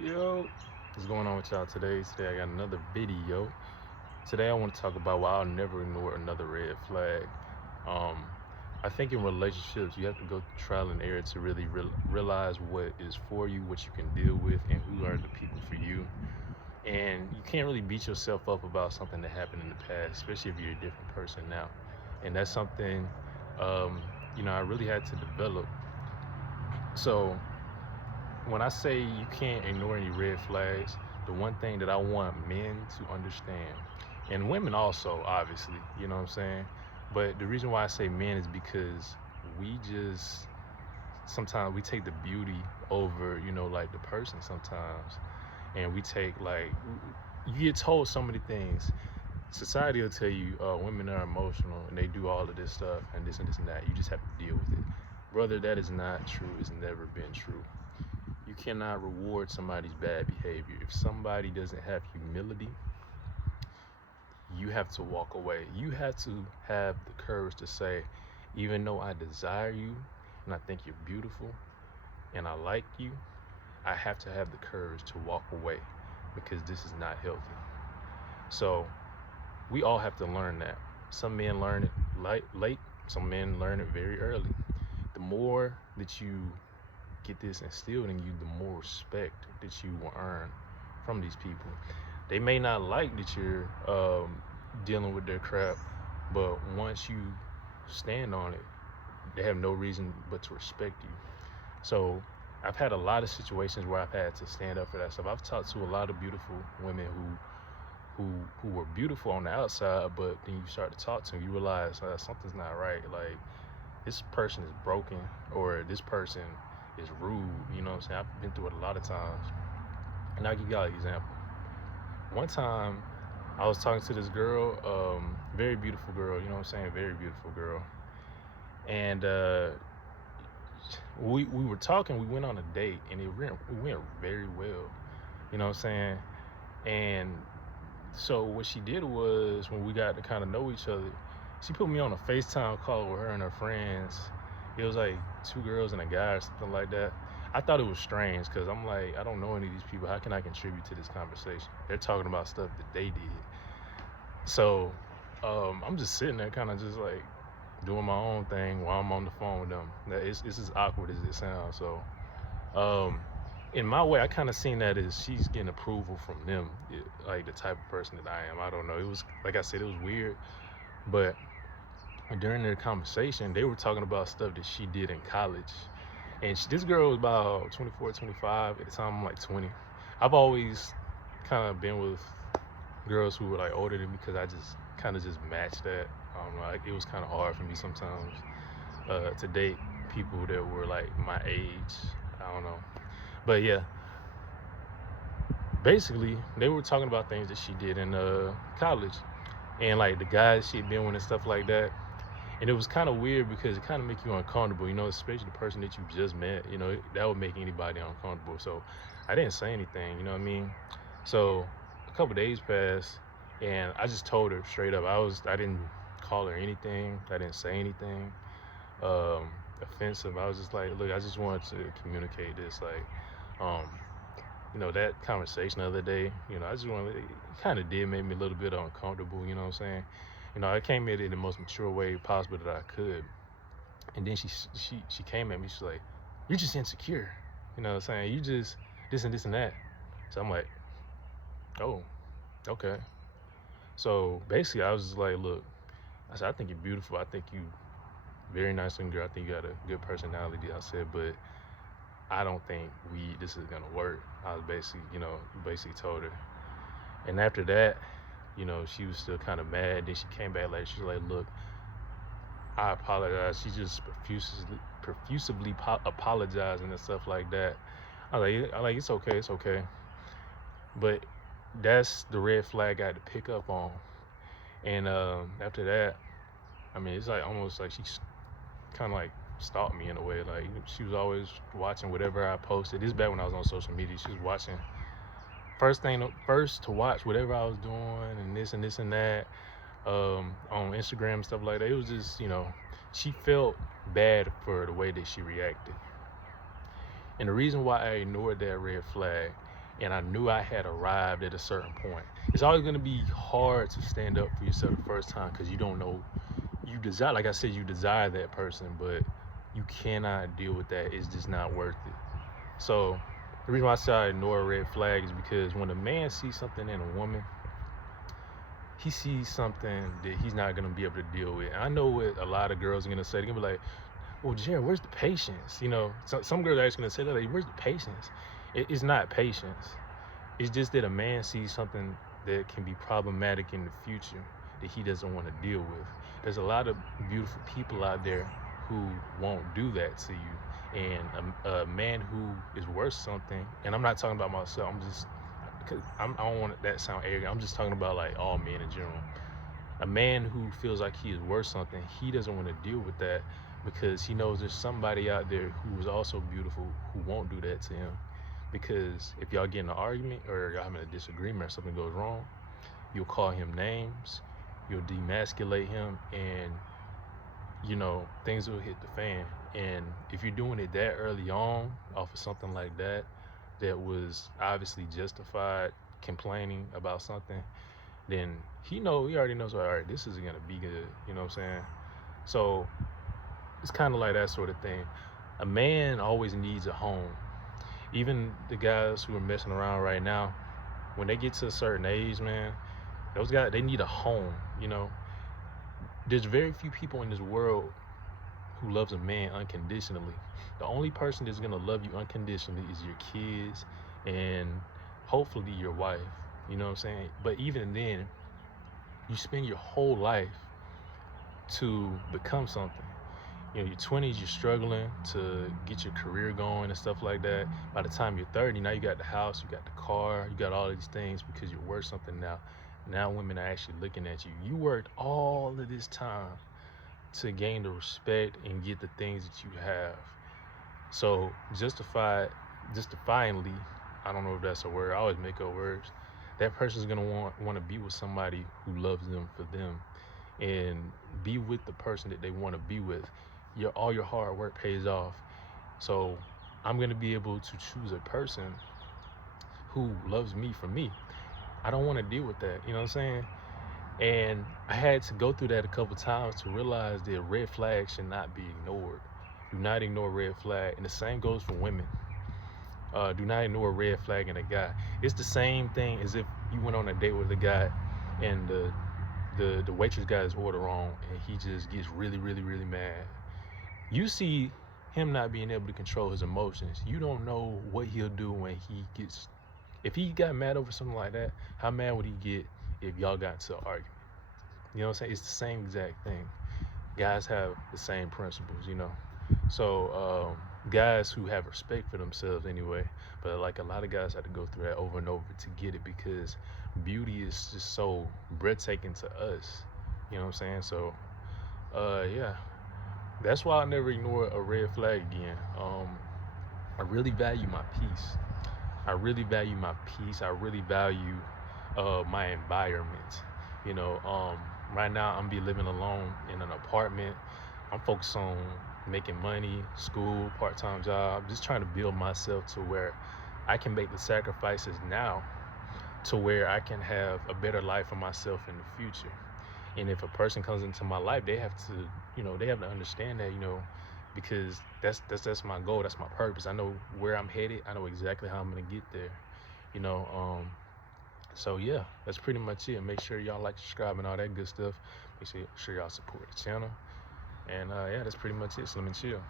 Yo, what's going on with y'all today? Today I got another video. Today I want to talk about why I'll never ignore another red flag. Um, I think in relationships you have to go through trial and error to really realize what is for you, what you can deal with, and who are the people for you. And you can't really beat yourself up about something that happened in the past, especially if you're a different person now. And that's something, um, I really had to develop. So when I say you can't ignore any red flags, the one thing that I want men to understand, and women also, obviously, you know what I'm saying? But the reason why I say men is because we just sometimes we take the beauty over, like the person sometimes. And we take like you get told so many things. Society will tell you women are emotional and they do all of this stuff and this and this and that. You just have to deal with it. Brother, that is not true. It's never been true. You cannot reward somebody's bad behavior. If somebody doesn't have humility, you have to walk away. You have to have the courage to say, even though I desire you and I think you're beautiful and I like you, I have to have the courage to walk away because this is not healthy. So we all have to learn that. Some men learn it late, some men learn it very early. The more that you get this instilled in you, the more respect that you will earn from these people. They may not like that you're dealing with their crap, but once you stand on it, they have no reason but to respect you. So I've had a lot of situations where I've had to stand up for that stuff. I've talked to a lot of beautiful women who were beautiful on the outside, but then you start to talk to them, you realize something's not right. Like, this person is broken, or this person is rude. You know what I'm saying? I've been through it a lot of times. And I'll give y'all an example. One time I was talking to this girl, very beautiful girl, you know what I'm saying? Very beautiful girl. And we were talking, we went on a date, and it went very well. You know what I'm saying? And so what she did was, when we got to kind of know each other, she put me on a FaceTime call with her and her friends. It was like two girls and a guy or something like that. I thought it was strange because I'm like, I don't know any of these people. How can I contribute to this conversation? They're talking about stuff that they did. So I'm just sitting there kind of just like doing my own thing while I'm on the phone with them. It's as awkward as it sounds. So um, in my way, I kind of seen that as she's getting approval from them, like the type of person that I am. I don't know. It was, like I said, it was weird. But during their conversation, they were talking about stuff that she did in college. And this girl was about 24, 25. At the time, I'm like 20. I've always kind of been with girls who were like older than me because I just kind of just matched that. Like, it was kind of hard for me sometimes to date people that were like my age. I don't know. But yeah, basically, they were talking about things that she did in college. And like the guys she'd been with and stuff like that. And it was kind of weird because it kind of make you uncomfortable, especially the person that you just met, that would make anybody uncomfortable. So I didn't say anything, you know what I mean? So a couple days passed and I just told her straight up. I didn't call her anything. I didn't say anything offensive. I was just like, look, I just wanted to communicate this. Like, that conversation the other day, I just wanted, it kind of did make me a little bit uncomfortable, you know what I'm saying? I came at it in the most mature way possible that I could. And then she came at me, she's like, you're just insecure. You know what I'm saying? You just this and that. So I'm like, oh, okay. So basically I was just like, look, I said, I think you're beautiful. I think you very nice looking girl. I think you got a good personality. I said, but I don't think this is gonna work. I was basically told her. And after that, she was still kind of mad. Then she came back later. She was like, look, I apologize. She just profusely apologizing and stuff like that. I like, it's okay. But that's the red flag I had to pick up on. And after that, I mean, it's like almost like she kind of like stalked me in a way. Like, she was always watching whatever I posted. This is back when I was on social media. She was watching first to watch whatever I was doing and this and that on Instagram and stuff like that. It was just, she felt bad for the way that she reacted. And the reason why I ignored that red flag and I knew I had arrived at a certain point. It's always going to be hard to stand up for yourself the first time because you don't know, you desire, like I said, you desire that person, but you cannot deal with that. It's just not worth it. So the reason why I say I ignore a red flag is because when a man sees something in a woman, he sees something that he's not going to be able to deal with. And I know what a lot of girls are going to say. They're going to be like, well, Jared, where's the patience? You know, some girls are actually going to say that, like, where's the patience? It's not patience. It's just that a man sees something that can be problematic in the future that he doesn't want to deal with. There's a lot of beautiful people out there who won't do that to you. And a man who is worth something, and I'm not talking about myself, I'm just, because I don't want that to sound arrogant, I'm just talking about like all men in general. A man who feels like he is worth something, he doesn't want to deal with that because he knows there's somebody out there who is also beautiful who won't do that to him. Because if y'all get in an argument or y'all having a disagreement or something goes wrong, you'll call him names, you'll demasculate him, and you know, things will hit the fan. And if you're doing it that early on off of something like that, that was obviously justified complaining about something, then he already knows, all right, this isn't gonna be good, you know what I'm saying? So it's kind of like that sort of thing. A man always needs a home. Even the guys who are messing around right now, when they get to a certain age, man, those guys, they need a home, you know? There's very few people in this world who loves a man unconditionally. The only person that's gonna love you unconditionally is your kids and hopefully your wife, you know what I'm saying? But even then, you spend your whole life to become something. You know, your 20s, you're struggling to get your career going and stuff like that. By the time you're 30, now you got the house, you got the car, you got all of these things because you're worth something now. Now women are actually looking at you. You worked all of this time to gain the respect and get the things that you have. So justifiably, I don't know if that's a word, I always make up words. That person's gonna want to be with somebody who loves them for them and be with the person that they want to be with. All your hard work pays off. So I'm gonna be able to choose a person who loves me for me. I don't want to deal with that, you know what I'm saying? And I had to go through that a couple times to realize that red flags should not be ignored. Do not ignore red flag. And the same goes for women. Do not ignore a red flag in a guy. It's the same thing as if you went on a date with a guy and the waitress got his order wrong and he just gets really, really, really mad. You see him not being able to control his emotions. You don't know what he'll do when he gets, if he got mad over something like that, how mad would he get if y'all got into an argument? You know what I'm saying? It's the same exact thing. Guys have the same principles, you know? So guys who have respect for themselves anyway, but like a lot of guys have to go through that over and over to get it because beauty is just so breathtaking to us. You know what I'm saying? So yeah, that's why I never ignore a red flag again. I really value my peace. I really value my peace. I really value my environment. You know, right now I'm living alone in an apartment. I'm focused on making money, school, part-time job, just trying to build myself to where I can make the sacrifices now to where I can have a better life for myself in the future. And if a person comes into my life, they have to, you know, they have to understand that, you know, because that's my goal, that's my purpose. I know where I'm headed. I know exactly how I'm gonna get there, you know. So yeah, that's pretty much it. Make sure y'all like, subscribe, and all that good stuff. Make sure y'all support the channel. And yeah, that's pretty much it. Slim and chill.